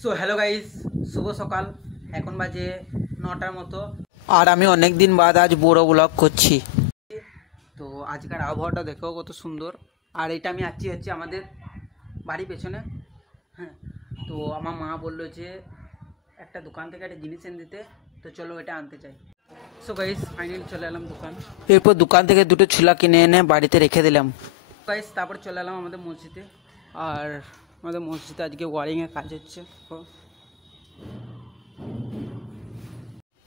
So hello guys, শুভ সকাল। এখন বাজে 9টার মতো আর আমি অনেক দিন বাদ আজ বড় ব্লগ করছি। তো আজকের আবহাওয়াটা দেখো কত সুন্দর। আর এটা আমি হচ্ছে আমাদের বাড়ির পেছনে। হ্যাঁ, তো আমার মা বললো যে একটা দোকান থেকে একটা জিনিস এনে দিতে, তো চলো এটা আনতে চাই। সো গাইস ফাইনালি চলে এলাম দোকান। এরপর দোকান থেকে দুটো ছোলা কিনে এনে বাড়িতে রেখে দিলাম। গাইস তারপর চলে এলাম আমাদের মসজিদে। আর আমাদের মসজিদে আজকে ওয়ারিংয়ের কাজ হচ্ছে।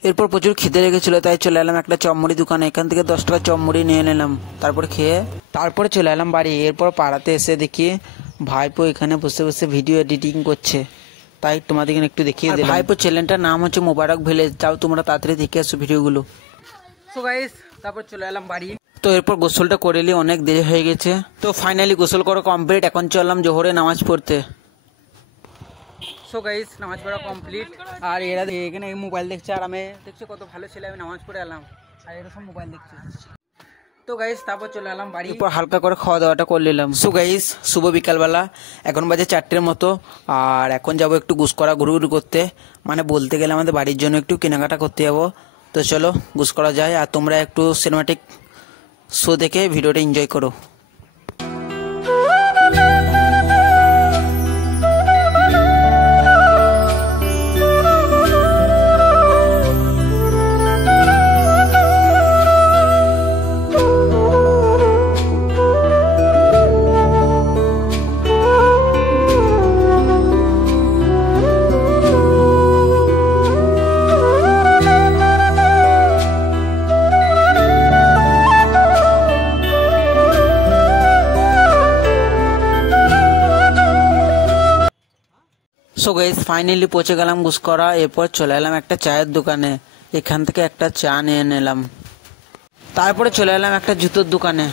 এরপর প্রচুর খিদে লেগেছিলো, তাই চলে এলাম একটা চপমুড়ি দোকানে। এখান থেকে 10 টাকা চপমুড়ি নিয়ে নিলাম। তারপরে খেয়ে তারপরে চলে এলাম বাড়ি। এরপর পাড়াতে এসে দেখি ভাইপো এখানে বসে বসে ভিডিও এডিটিং করছে, তাই তোমাদেরকে একটু দেখিয়ে দিলাম। ভাইপো চ্যানেলটার নাম হচ্ছে মোবারক ভিলেজ, যাও তোমরা তাড়াতাড়ি দেখে আসো ভিডিওগুলো। সো গাইস তারপর চলে এলাম বাড়ি। তো এরপর গোসলটা করে নিয়ে অনেক দেরি হয়ে গেছে, তো ফাইনালি গোসল করা কমপ্লিট। এখন চললাম জোহরে নামাজ পড়তে। সো গাইস নামাজ পড়া কমপ্লিট। আর এরা এখানে মোবাইল দেখছে, আর আমি দেখছি কত ভালো ছেলে, আমি নামাজ পড়ে এলাম আর এরা সব মোবাইল দেখছে। তো গাইস তারপর চলে এলাম বাড়ি। এরপর হালকা করে খাওয়া দাওয়াটা করে নিলাম। সো গাইস শুভ বিকালবেলা, এখন বাজে 4টের মতো। আর এখন যাব একটু গুসকরা ঘুরঘুরি করতে, মানে বলতে গেলে আমাদের বাড়ির জন্য একটু কেনাকাটা করতে যাবো। তো চলো গুসকরা যায়, আর তোমরা একটু সিনেমাটিক শো দেখে ভিডিওটা এনজয় করো। সো গাইস ফাইনালি পৌঁছে গেলাম গুসকরা। এরপর চলে এলাম একটা চায়ের দোকানে, এখান থেকে একটা চা নিয়ে নিলাম। তারপরে চলে এলাম একটা জুতোর দোকানে।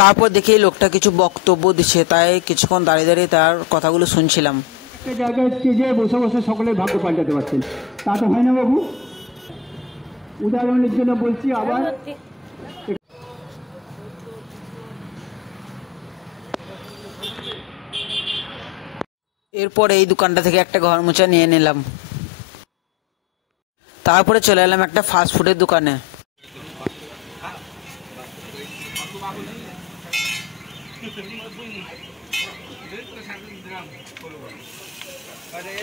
তারপর দেখি লোকটা কিছু বক্তব্য দিচ্ছে, তাই কিছুক্ষণ দাঁড়িয়ে দাঁড়িয়ে তার কথাগুলো শুনছিলাম। একটা জায়গায় স্টেজে বসে বসে সকলের ভাগ্য পাল্টাতে পারছেন, তা তো হয় না বাবু। উদাহরণের জন্য বলছি আবার, এরপর এই দোকানটা থেকে একটা ঘর মোছা নিয়ে নিলাম। তারপরে চলে এলাম একটা ফাস্ট ফুডের দোকানে।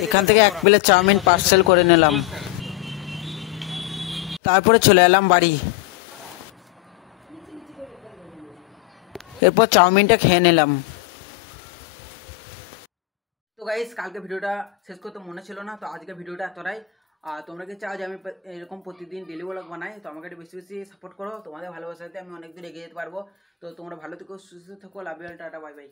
এখান থেকে 1 প্লেট চাউমিন পার্সেল করে নিলাম। তারপরে চলে এলাম বাড়ি। এরপর চাউমিনটা খেয়ে নিলাম। তো গাইস কালকে ভিডিওটা শেষ করতে মনে ছিল না, তো আজকে ভিডিওটা এতটাই। আর তোমরা কি চাও যে আমি এরকম প্রতিদিন ডেলি ব্লগ বানাই, তো আমাকে একটু বেশি বেশি সাপোর্ট করো। তোমাদের ভালোবাসাতে আমি অনেক দূর এগিয়ে যেতে পারবো। তো তোমরা ভালো থেকো, সুস্থ থেকো, love you, tata, bye by.